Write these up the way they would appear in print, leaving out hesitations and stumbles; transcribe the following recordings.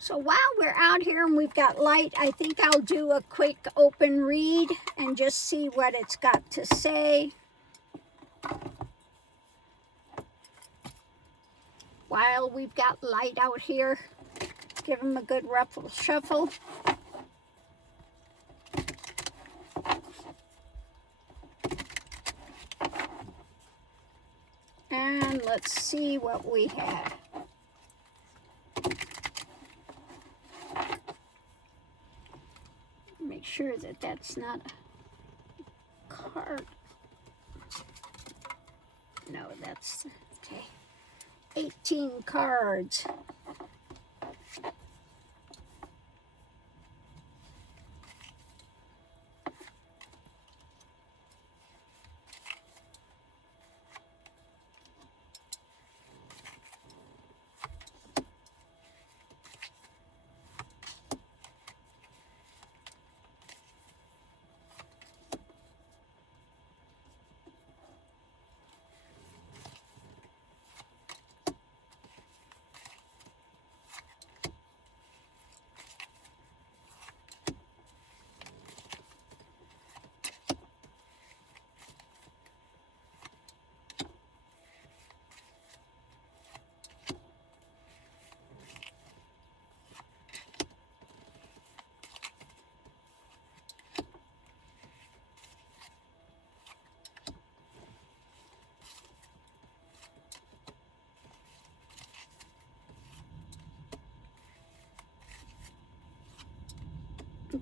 So while we're out here and we've got light, I think I'll do a quick open read and just see what it's got to say. While we've got light out here, give them a good ruffle shuffle. And let's see what we have. Make sure that that's not a card. No, that's, okay. 18 cards.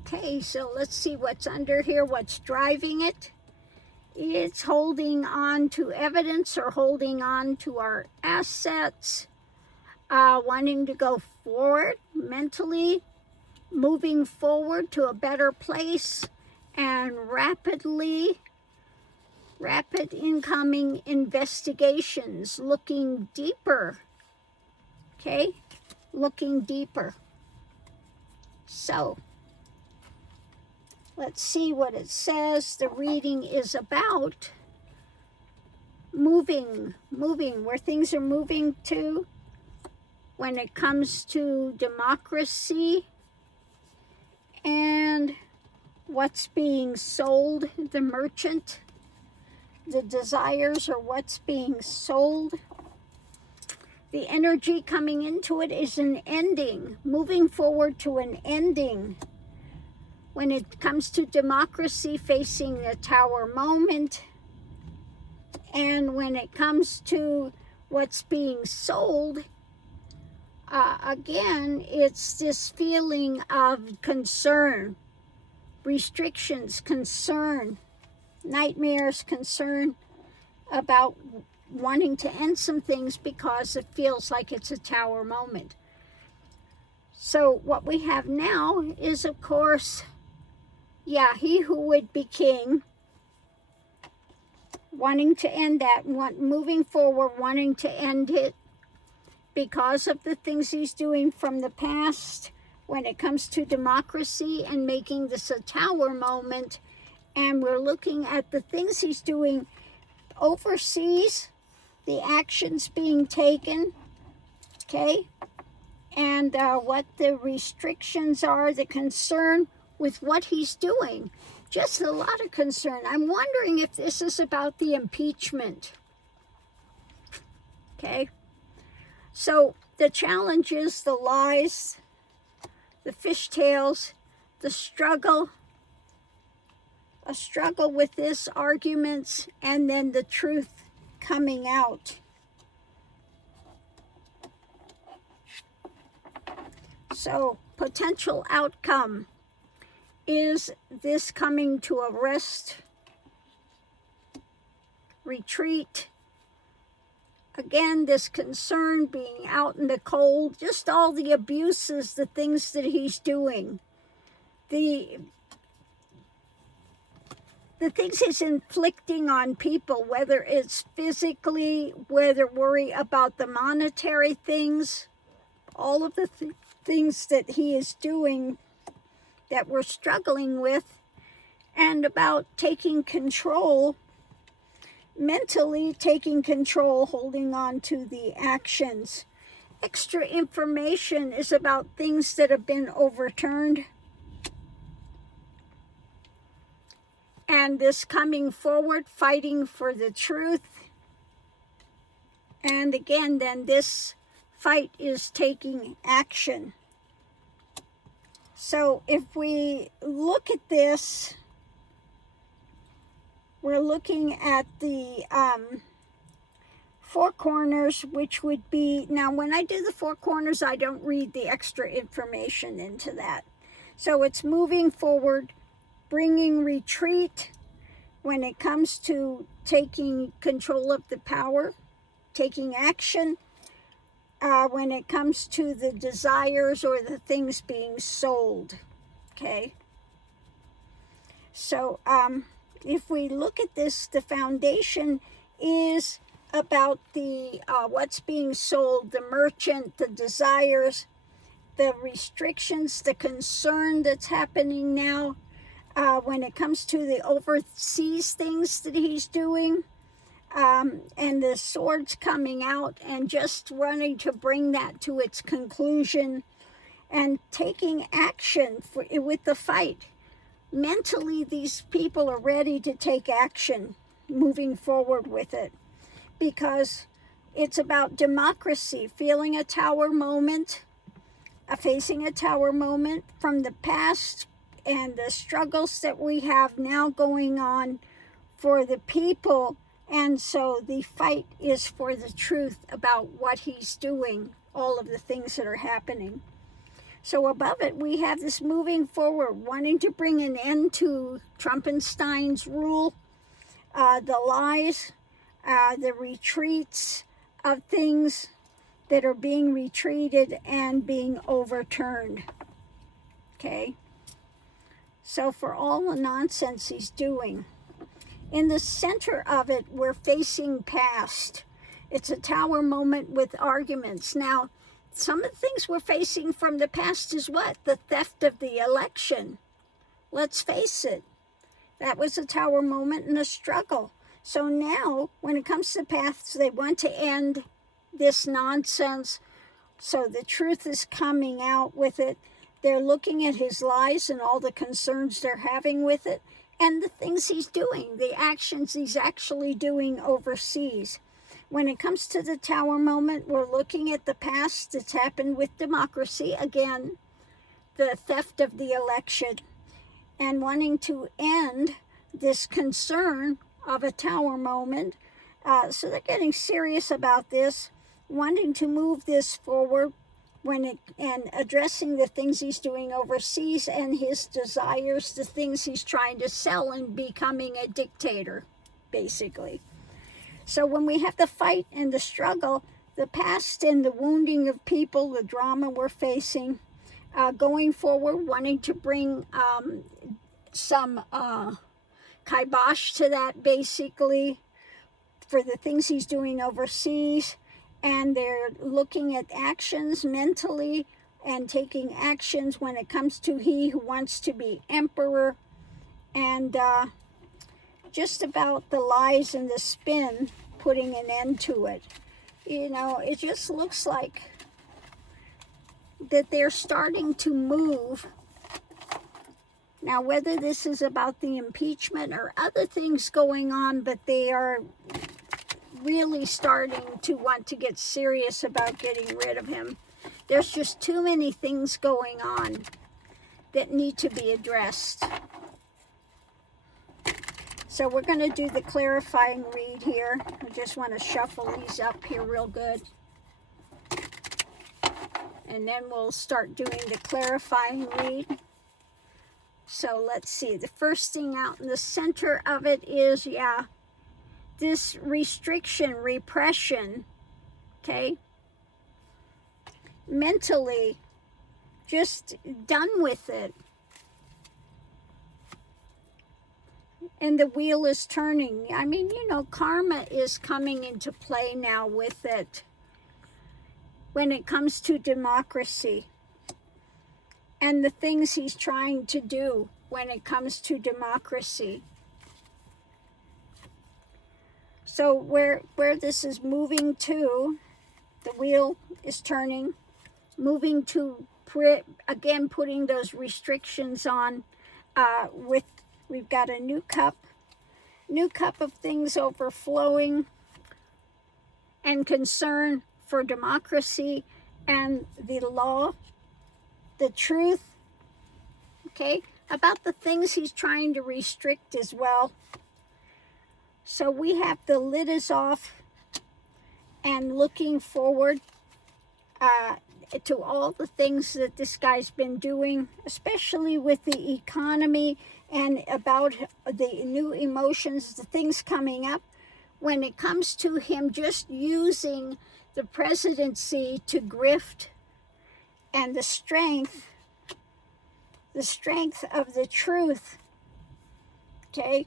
Okay, so let's see what's under here, what's driving it. It's holding on to evidence or holding on to our assets, wanting to go forward mentally, moving forward to a better place, and rapid incoming investigations, looking deeper, okay? Looking deeper. So, let's see what it says. The reading is about moving, where things are moving to when it comes to democracy and what's being sold, the merchant, the desires or what's being sold. The energy coming into it is an ending, moving forward to an ending. When it comes to democracy, facing the Tower moment, and when it comes to what's being sold, again, it's this feeling of concern, restrictions, concern, nightmares, concern about wanting to end some things because it feels like it's a Tower moment. So what we have now is, of course, he who would be king, wanting to end that, moving forward, wanting to end it because of the things he's doing from the past when it comes to democracy and making this a Tower moment. And we're looking at the things he's doing overseas, the actions being taken, okay? And what the restrictions are, the concern with what he's doing. Just a lot of concern. I'm wondering if this is about the impeachment. Okay? So the challenges, the lies, the fishtails, the struggle, a struggle with this, arguments, and then the truth coming out. So potential outcome. Is this coming to a rest, retreat? Again, this concern, being out in the cold, just all the abuses, the things that he's doing, the things he's inflicting on people, whether it's physically, whether worry about the monetary things, all of the things that he is doing that we're struggling with, and about taking control, mentally taking control, holding on to the actions, extra information is about things that have been overturned. And this coming forward, fighting for the truth. And again, then this fight is taking action. So if we look at this, we're looking at the four corners, which would be, now when I do the four corners, I don't read the extra information into that. So it's moving forward, bringing retreat when it comes to taking control of the power, taking action, when it comes to the desires or the things being sold, okay? So if we look at this, the foundation is about the what's being sold, the merchant, the desires, the restrictions, the concern that's happening now when it comes to the overseas things that he's doing, and the swords coming out and just running to bring that to its conclusion and taking action with the fight. Mentally, these people are ready to take action, moving forward with it, because it's about democracy, feeling a tower moment, facing a tower moment from the past and the struggles that we have now going on for the people. And so the fight is for the truth about what he's doing, all of the things that are happening. So above it, we have this moving forward, wanting to bring an end to Trumpenstein's rule, the lies, the retreats of things that are being retreated and being overturned. Okay? So for all the nonsense he's doing, in the center of it, we're facing past. It's a tower moment with arguments. Now, some of the things we're facing from the past is what? The theft of the election. Let's face it. That was a tower moment and a struggle. So now, when it comes to the past, they want to end this nonsense. So the truth is coming out with it. They're looking at his lies and all the concerns they're having with it, and the things he's doing, the actions he's actually doing overseas. When it comes to the tower moment, we're looking at the past that's happened with democracy. Again, the theft of the election, and wanting to end this concern of a tower moment. So they're getting serious about this, wanting to move this forward and addressing the things he's doing overseas and his desires, the things he's trying to sell, and becoming a dictator, basically. So when we have the fight and the struggle, the past and the wounding of people, the drama we're facing, going forward, wanting to bring some kibosh to that, basically, for the things he's doing overseas. And they're looking at actions mentally and taking actions when it comes to he who wants to be emperor, and just about the lies and the spin, putting an end to it. You know, it just looks like that they're starting to move. Now, whether this is about the impeachment or other things going on, but they are really starting to want to get serious about getting rid of him. There's just too many things going on that need to be addressed. So we're going to do the clarifying read here. I just want to shuffle these up here real good. And then we'll start doing the clarifying read. So let's see. The first thing out in the center of it is, this restriction, repression, okay? Mentally, just done with it. And the wheel is turning. I mean, you know, karma is coming into play now with it when it comes to democracy and the things he's trying to do when it comes to democracy. So where this is moving to, the wheel is turning, moving to, again, putting those restrictions on. We've got a new cup of things overflowing, and concern for democracy and the law, the truth, okay, about the things he's trying to restrict as well. So we have the lid is off and looking forward to all the things that this guy's been doing, especially with the economy and about the new emotions, the things coming up when it comes to him just using the presidency to grift, and the strength of the truth, okay,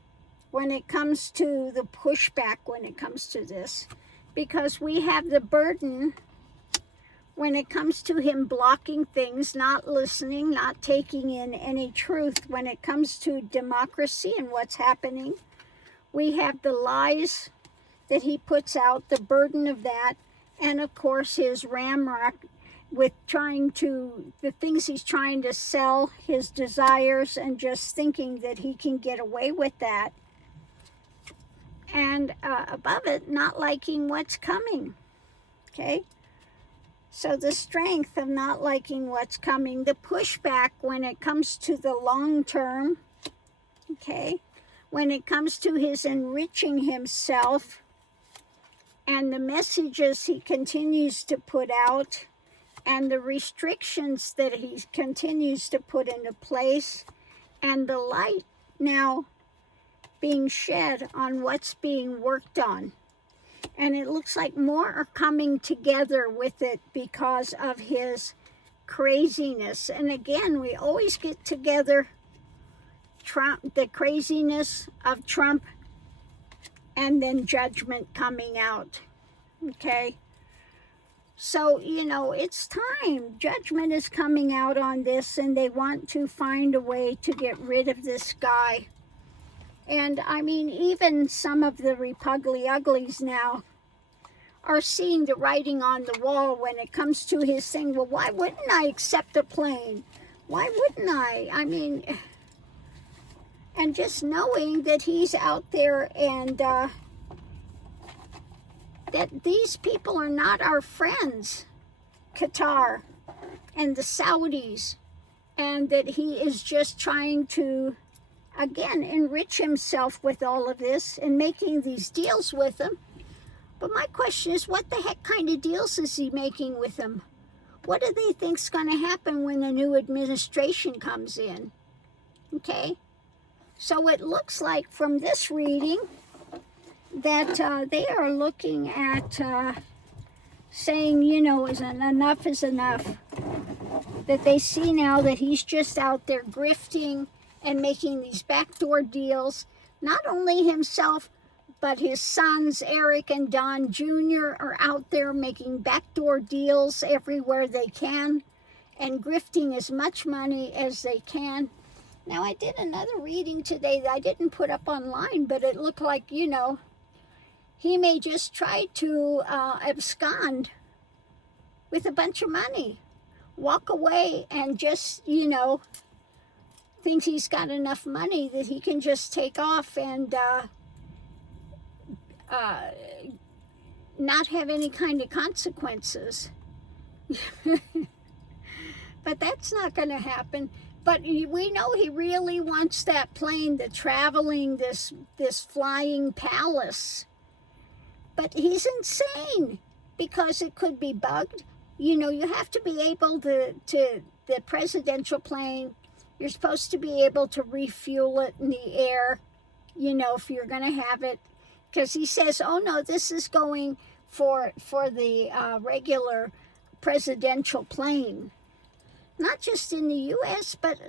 when it comes to the pushback, when it comes to this, because we have the burden when it comes to him blocking things, not listening, not taking in any truth. When it comes to democracy and what's happening, we have the lies that he puts out, the burden of that, and of course his ramrod with the things he's trying to sell, his desires, and just thinking that he can get away with that. And above it, not liking what's coming, okay? So the strength of not liking what's coming, the pushback when it comes to the long term, okay? When it comes to his enriching himself and the messages he continues to put out and the restrictions that he continues to put into place, and the light now being shed on what's being worked on. And it looks like more are coming together with it because of his craziness. And again, we always get together Trump, the craziness of Trump, and then judgment coming out, okay? So, it's time. Judgment is coming out on this, and they want to find a way to get rid of this guy. And I mean, even some of the Repugly Uglies now are seeing the writing on the wall when it comes to his thing. Well, why wouldn't I accept a plane? Why wouldn't I? I mean, and just knowing that he's out there and that these people are not our friends, Qatar and the Saudis, and that he is just trying to, again, enrich himself with all of this and making these deals with them. But my question is, what the heck kind of deals is he making with them? What do they think's going to happen when the new administration comes in? Okay? So it looks like from this reading that they are looking at saying, enough is enough. That they see now that he's just out there grifting and making these backdoor deals. Not only himself, but his sons, Eric and Don Jr., are out there making backdoor deals everywhere they can and grifting as much money as they can. Now, I did another reading today that I didn't put up online, but it looked like, he may just try to abscond with a bunch of money, walk away and just, thinks he's got enough money that he can just take off and not have any kind of consequences. But that's not going to happen. But we know he really wants that plane, the traveling, this flying palace. But he's insane because it could be bugged. You have to be able to the presidential plane, you're supposed to be able to refuel it in the air, if you're going to have it. Because he says, oh no, this is going for the regular presidential plane. Not just in the U.S., but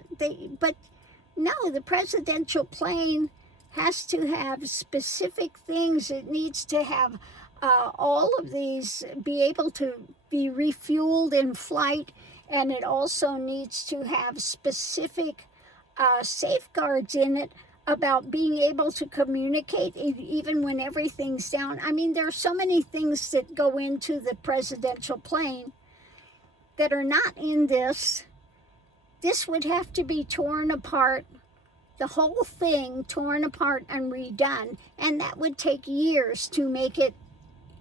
no, the presidential plane has to have specific things. It needs to have all of these, be able to be refueled in flight, and it also needs to have specific safeguards in it about being able to communicate even when everything's down. I mean, there are so many things that go into the presidential plane that are not in this. This would have to be torn apart, the whole thing torn apart and redone, and that would take years to make it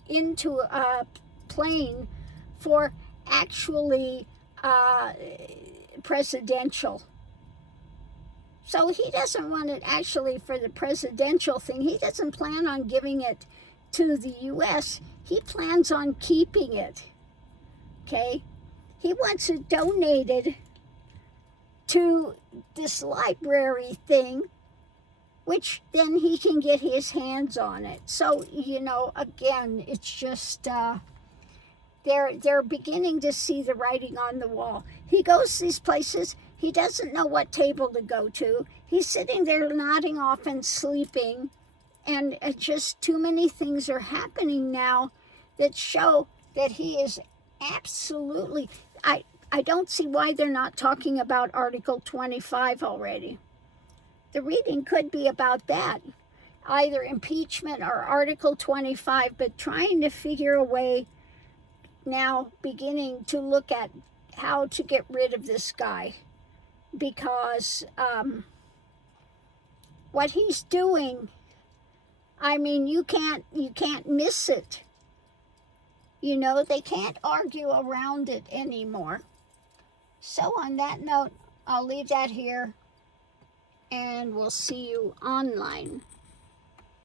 into a plane for actually presidential. So he doesn't want it actually for the presidential thing. He doesn't plan on giving it to the U.S. He plans on keeping it. Okay? He wants it donated to this library thing, which then he can get his hands on it. So, again, it's just they're beginning to see the writing on the wall. He goes these places. He doesn't know what table to go to. He's sitting there nodding off and sleeping. And just too many things are happening now that show that he is absolutely... I don't see why they're not talking about Article 25 already. The reading could be about that. Either impeachment or Article 25, but trying to figure a way now, beginning to look at how to get rid of this guy. Because what he's doing, I mean, you can't miss it. They can't argue around it anymore. So on that note, I'll leave that here, and we'll see you online.